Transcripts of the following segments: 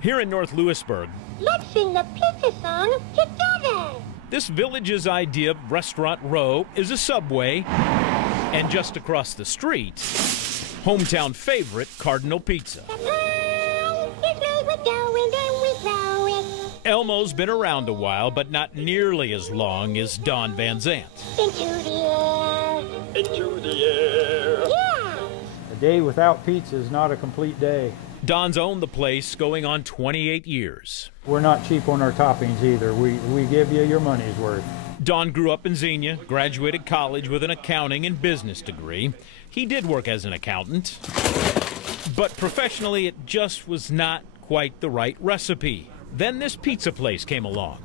Here in North Lewisburg, let's sing the pizza song together. This village's idea of Restaurant Row is a Subway, and just across the street, hometown favorite Cardinal Pizza. Elmo's been around a while, but not nearly as long as Don Van Zant. Into the air. Into the air. Yeah. A day without pizza is not a complete day. Don's owned the place going on 28 years. We're not cheap on our toppings either. We give you your money's worth. Don grew up in Xenia, graduated college with an accounting and business degree. He did work as an accountant, but professionally it just was not quite the right recipe. Then this pizza place came along.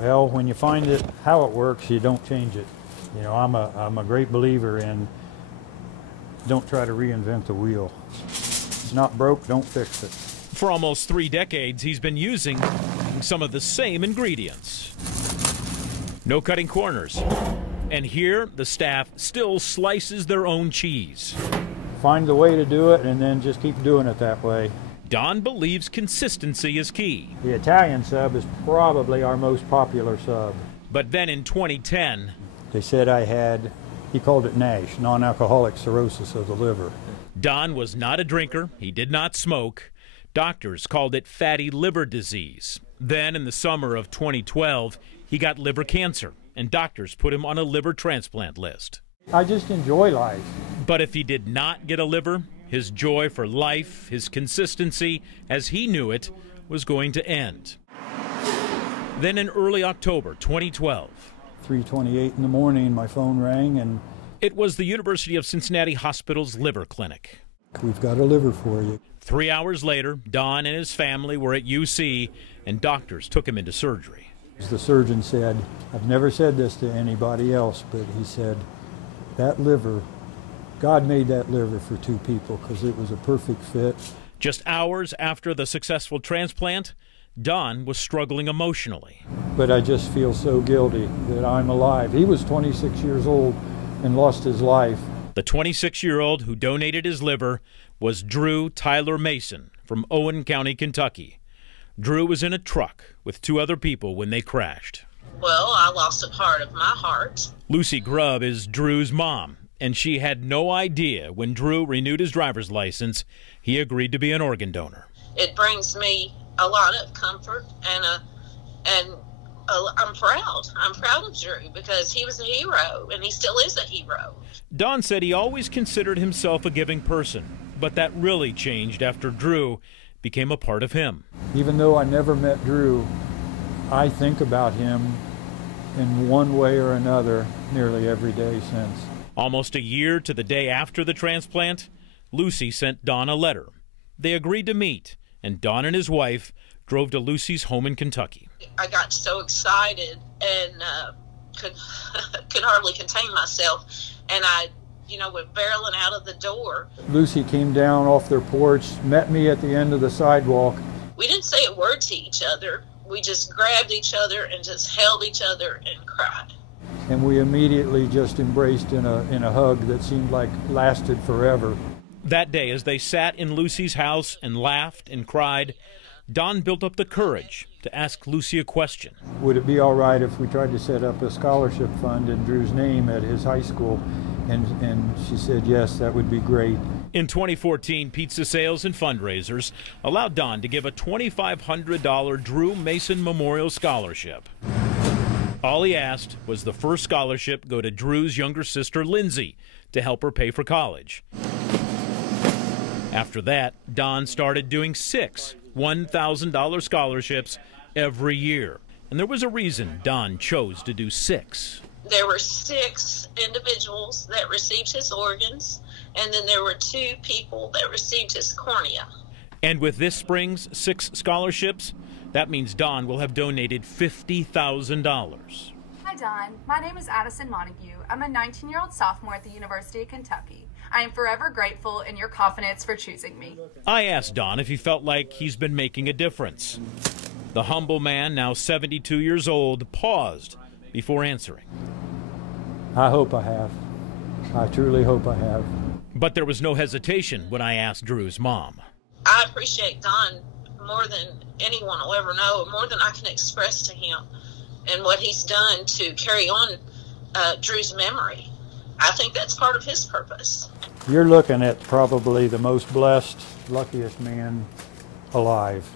Well, when you find it how it works, you don't change it. You know, I'm a great believer in don't try to reinvent the wheel. It's not broke, don't fix it. For almost 3 decades, he's been using some of the same ingredients. No cutting corners. And here, the staff still slices their own cheese. Find the way to do it and then just keep doing it that way. Don believes consistency is key. The Italian sub is probably our most popular sub. But then in 2010, they said I had, he called it NASH, non-alcoholic cirrhosis of the liver. Don was not a drinker. He did not smoke. Doctors called it fatty liver disease. Then in the summer of 2012, he got liver cancer, and doctors put him on a liver transplant list. I just enjoy life. But if he did not get a liver, his joy for life, his consistency, as he knew it, was going to end. Then in early October 2012, 3:28 in the morning, my phone rang, and it was the University of Cincinnati Hospital's liver clinic. We've got a liver for you. 3 hours later, Don and his family were at UC, and doctors took him into surgery. The surgeon said, I've never said this to anybody else, but he said, that liver, God made that liver for 2 people because it was a perfect fit. Just hours after the successful transplant, Don was struggling emotionally. But I just feel so guilty that I'm alive. He was 26 years old and lost his life. The 26-year-old who donated his liver was Drew Tyler Mason from Owen County, Kentucky. Drew was in a truck with 2 other people when they crashed. Well, I lost a part of my heart. Lucy Grubb is Drew's mom, and she had no idea when Drew renewed his driver's license, he agreed to be an organ donor. It brings me a lot of comfort, and I'm proud. I'm proud of Drew because he was a hero, and he still is a hero. Don said he always considered himself a giving person, but that really changed after Drew became a part of him. Even though I never met Drew, I think about him in one way or another nearly every day since. Almost a year to the day after the transplant, Lucy sent Don a letter. They agreed to meet, and Don and his wife drove to Lucy's home in Kentucky. I got so excited and could hardly contain myself, and I went barreling out of the door. Lucy came down off their porch, met me at the end of the sidewalk. We didn't say a word to each other. We just grabbed each other and just held each other and cried. And we immediately just embraced in a hug that seemed like lasted forever. That day, as they sat in Lucy's house and laughed and cried, Don built up the courage to ask Lucy a question. Would it be all right if we tried to set up a scholarship fund in Drew's name at his high school? And she said, yes, that would be great. In 2014, pizza sales and fundraisers allowed Don to give a $2,500 Drew Mason Memorial Scholarship. All he asked was the first scholarship go to Drew's younger sister, Lindsay, to help her pay for college. After that, Don started doing 6 $1,000 scholarships every year. And there was a reason Don chose to do 6. There were 6 individuals that received his organs, and then there were 2 people that received his cornea. And with this spring's 6 scholarships, that means Don will have donated $50,000. Hi, Don. My name is Addison Montague. I'm a 19-year-old sophomore at the University of Kentucky. I am forever grateful in your confidence for choosing me. I asked Don if he felt like he's been making a difference. The humble man, now 72 years old, paused before answering. I hope I have. I truly hope I have. But there was no hesitation when I asked Drew's mom. I appreciate Don more than anyone will ever know, more than I can express to him, and what he's done to carry on Drew's memory. I think that's part of his purpose. You're looking at probably the most blessed, luckiest man alive.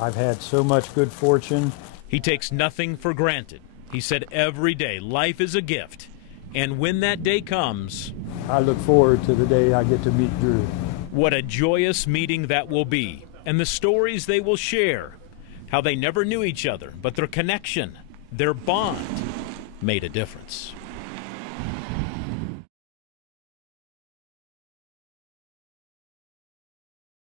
I've had so much good fortune. He takes nothing for granted. He said every day life is a gift, and when that day comes, I look forward to the day I get to meet Drew. what a joyous meeting that will be, and the stories they will share, how they never knew each other, but their connection, their bond, made a difference.